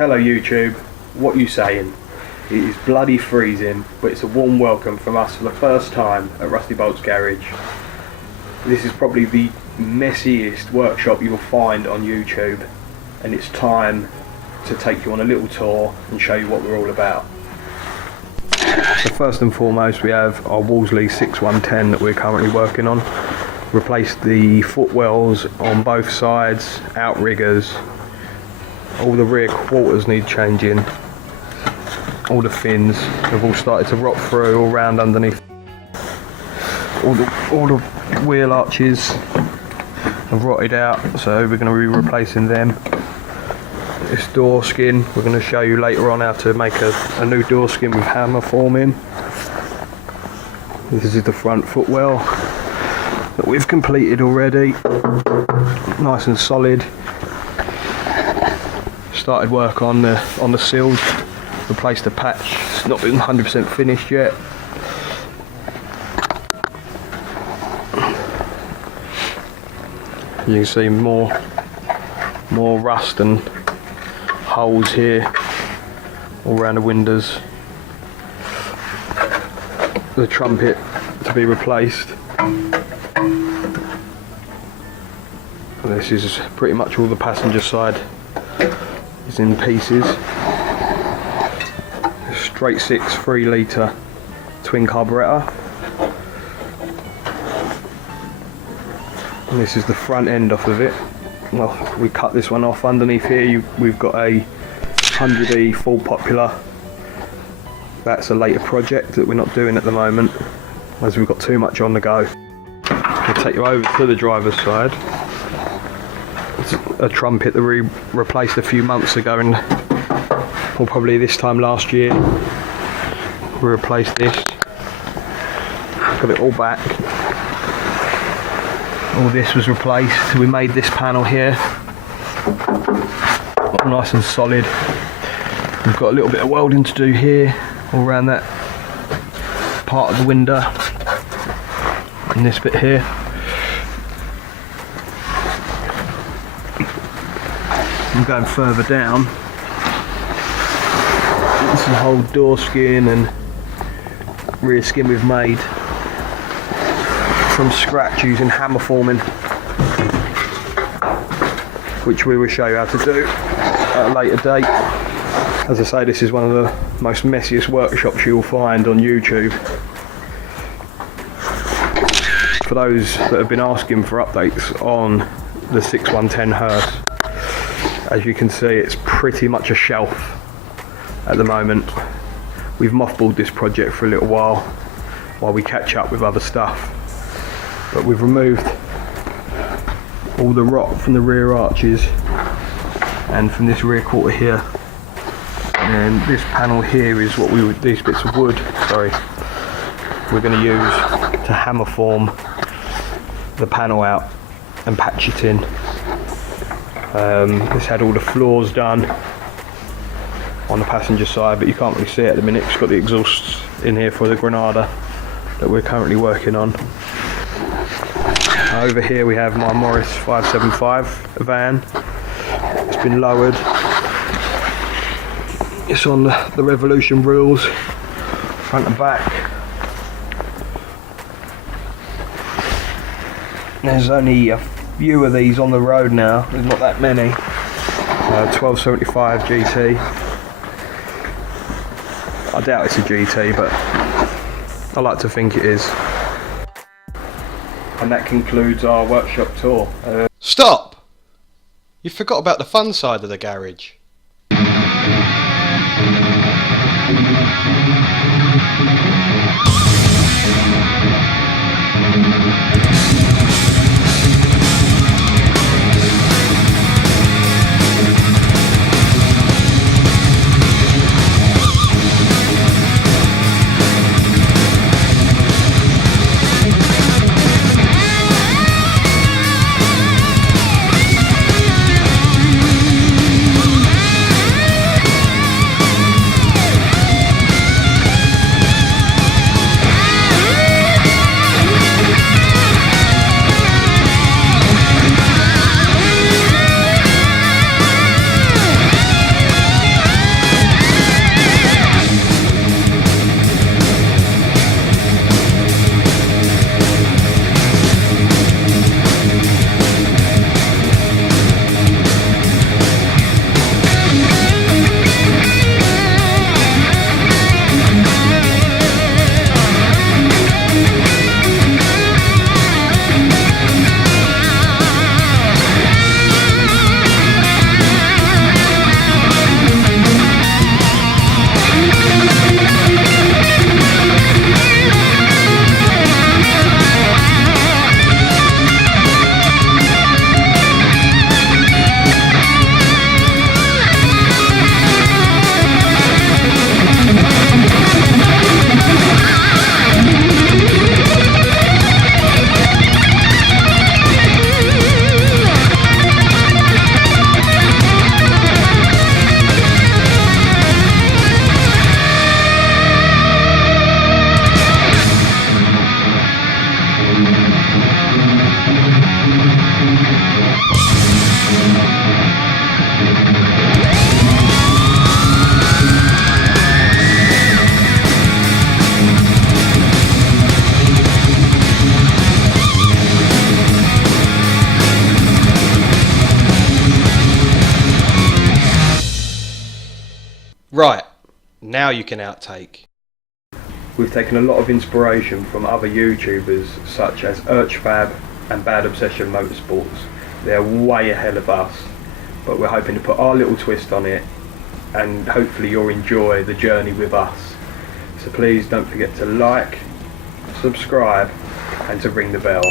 Hello YouTube, what you saying? It is bloody freezing, but it's a warm welcome from us for the first time at Rusty Bolt's Garage. This is probably the messiest workshop you'll find on YouTube, and it's time to take you on a little tour and show you what we're all about. So first and foremost, we have our Wolseley 6110 that we're currently working on. Replaced the footwells on both sides, outriggers. All the rear quarters need changing. All the fins have all started to rot through, all round underneath. All the wheel arches have rotted out, so we're going to be replacing them. This door skin, we're going to show you later on how to make a new door skin with hammer forming. This is the front footwell that we've completed already. Nice and solid. Started work on the sills, replaced the patch. It's not been 100% finished yet. You can see more rust and holes here all around the windows. The trumpet to be replaced. This is pretty much all the passenger side is in pieces. Straight 6 3 litre twin carburettor. And this is the front end off of it. Well, we cut this one off. Underneath here we've got a 100E full popular. That's a later project that we're not doing at the moment, as we've got too much on the go. I'll take you over to the driver's side. It's a trumpet that we replaced a few months ago, and or probably this time last year we replaced this. Got it all back. All this was replaced. We made this panel here nice and solid. We've got a little bit of welding to do here, all around that part of the window, and this bit here. I'm going further down. This is the whole door skin and rear skin we've made from scratch using hammer forming, which we will show you how to do at a later date. As I say, this is one of the most messiest workshops you'll find on YouTube. For those that have been asking for updates on the 6110 hearse, as you can see, it's pretty much a shelf at the moment. We've mothballed this project for a little while we catch up with other stuff. But we've removed all the rot from the rear arches and from this rear quarter here. And this panel here is what these bits of wood, we're going to use to hammer form the panel out and patch it in. This had all the floors done on the passenger side, but you can't really see it at the minute. It's got the exhausts in here for the Granada that we're currently working on. Over here we have my Morris 575 van. It's been lowered. It's on the Revolution rules, front and back. There's only a few of these on the road now, there's not that many. 1275 GT. I doubt it's a GT, but I like to think it is. And that concludes our workshop tour. Stop! You forgot about the fun side of the garage. Right, now you can outtake. We've taken a lot of inspiration from other YouTubers such as Urchfab and Bad Obsession Motorsports. They're way ahead of us, but we're hoping to put our little twist on it, and hopefully you'll enjoy the journey with us. So please don't forget to like, subscribe and to ring the bell.